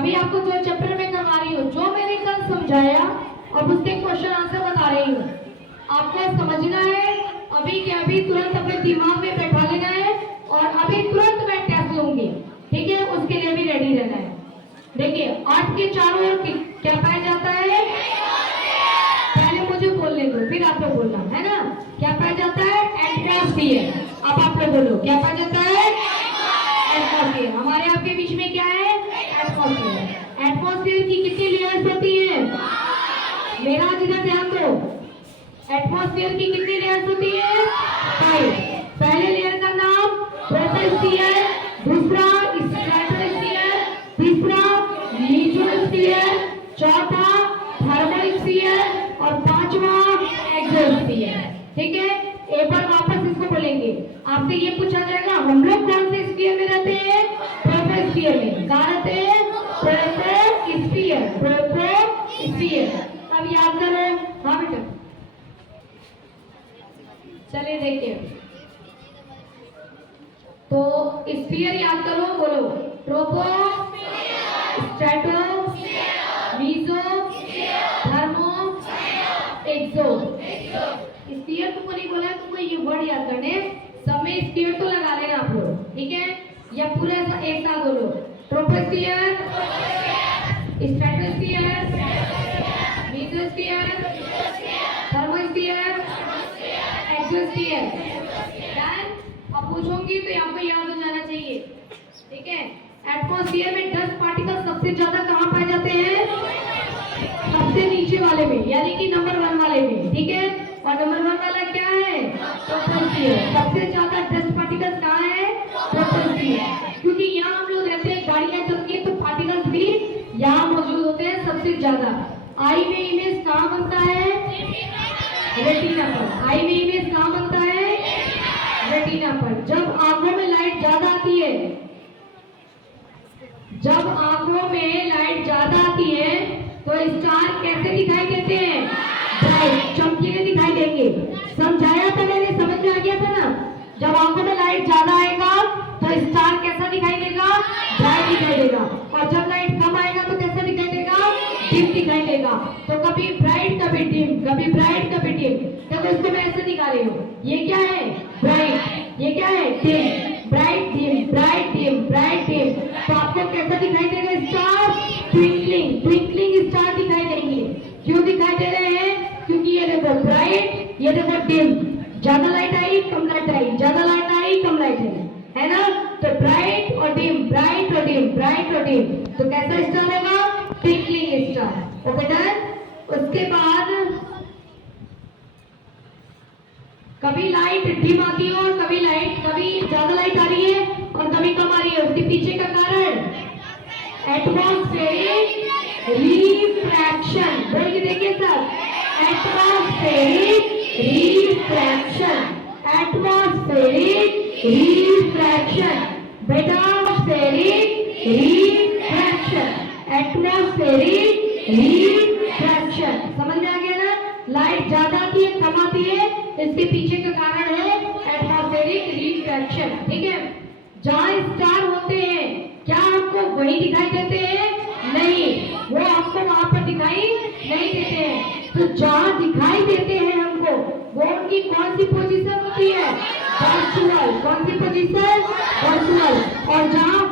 अभी आपको जो चैप्टर में करवा रही हूँ, जो मैंने कल समझाया अब उसके क्वेश्चन आंसर बता रही हूँ। आपको समझना है अभी के अभी, तुरंत अपने दिमाग में बैठा लेना है और अभी तुरंत मैं टेस्ट लूंगी, ठीक है? उसके लिए भी रेडी रहना है। देखिए 8 के चारों ओर क्या पाया जाता है? पहले मुझे बोलने दो फिर आप लोग बोलना, है ना? क्या पाया जाता है? एटमॉस्फेयर। अब आप लोग बोलो क्या पाया जाता है? एटमॉस्फेयर। हमारे आपके बीच में क्या है? एटमॉस्फेयर। एटमॉस्फेयर की कितनी लेयर्स होती है? मेरा जिधर ध्यान दो, एटमॉस्फेयर की कितनी लेयर्स होती है? 5। पहले लेयर का नाम ट्रोपोस्फियर, दूसरा स्ट्रेटोस्फियर, तीसरा मेसोस्फियर, चौथा थर्मोस्फियर और पांचवा एक्सोस्फियर। ठीक है, एक बार वापस इसको बोलेंगे। आपसे ये पूछा जाएगा हम लोग कौन से स्फीयर में रहते हैं? ट्रोपोस्फियर में। कहाँ रहते हैं? ट्रोपोस्फियर। ट्रोपोस्फियर। अब याद करो। हाँ बेटा, चलिए देखिए, तो स्फीयर याद करो, बोलो ट्रोपो, स्ट्रेटो, मीसो, थर्मो, एक्सो। स्फीयर तुमको नहीं बोला, तुमको ये वर्ड याद करने, सब में स्फीयर तो लगा लेना आप लोग, ठीक है? या पूरा एक साथ बोलो, ट्रोपोस्फियर, स्ट्रेटोस्फियर, मीसोस्फियर, थर्मोस्फियर, एक्सोस्फियर। अब पूछूंगी तो आपको याद हो जाना चाहिए, ठीक है? एटमॉस्फेयर में डस्ट पार्टिकल सबसे ज्यादा कहाँ पाए जाते हैं? सबसे नीचे वाले में, यानी कि नंबर 1 वाले में, ठीक है? और नंबर 1 वाला क्या है? ट्रोपोस्फियर। सबसे ज्यादा डस्ट पार्टिकल्स कहाँ है? ट्रोपोस्फियर। क्योंकि यहाँ हम लोग रहते हैं, गाड़ियां चलती है, तो पार्टिकल्स भी यहाँ मौजूद होते हैं सबसे ज्यादा। आई में इमेज कहाँ बनता है? रेटिना पर। आई में इमेज कहाँ बनता है? रेटिना पर। जब आंखों में लाइट ज्यादा आती है, जब आंखों में लाइट ज्यादा आती है तो स्टार कैसे दिखाई देते हैं? ब्राइट, चमकीले दिखाई देंगे। समझाया था मैंने, समझ में आ गया था ना? जब आंखों में लाइट ज्यादा आएगा तो स्टार कैसा दिखाई देगा? ब्राइट दिखाई देगा। और जब लाइट कम आएगा तो कैसा दिखाई देगा? डिम दिखाई देगा। तो कभी ब्राइट कभी डिम, कभी ब्राइट कभी डिम। देखो इसको मैं ऐसे दिखा रही हूँ, ये क्या है? ब्राइट। ये क्या है? Dim. Bright dim, bright dim, bright dim. तो आपको कैसा दिखाई देगा? स्टार ट्विंकलिंग, ट्विंकलिंग स्टार दिखाई देंगे। क्यों दिखाई दे रहे हैं? क्योंकि ये देखो ब्राइट, ये देखो डिम। ज्यादा लाइट आई, कम लाइट आई, ज्यादा लाइट आई, कम लाइट आई, है ना? तो ब्राइट और डिम, ब्राइट और डिम, ब्राइट और डिम। तो कैसा स्टार होगा? Twinkling star. Okay done. उसके बाद कभी लाइट डिम आती है और कभी ज्यादा लाइट आ रही है और कभी कम आ रही है। उसके पीछे का कारण एटमॉस्फेरिक रिफ्रैक्शन। बोल के देखिए सब, एटमॉस्फेरिक रिफ्रैक्शन, एटमॉस्फेरिक रिफ्रैक्शन। बेटा एटमॉस्फेरिक रिफ्रैक्शन, एटमॉस्फेरिक रिफ्रैक्शन। समझ में आ गया ना? लाइट ज्यादा आती है, कम आती है, इसके पीछे का कारण है एटमॉस्फेरिक रिफ्रैक्शन, ठीक है? जहाँ स्टार होते हैं क्या आपको वही दिखाई देते हैं? नहीं, वो आपको वहां पर दिखाई नहीं देते हैं। तो जहाँ दिखाई देते हैं हमको, वो उनकी कौन सी पोजीशन होती है? वर्चुअल। कौन सी पोजीशन? वर्चुअल। और जहाँ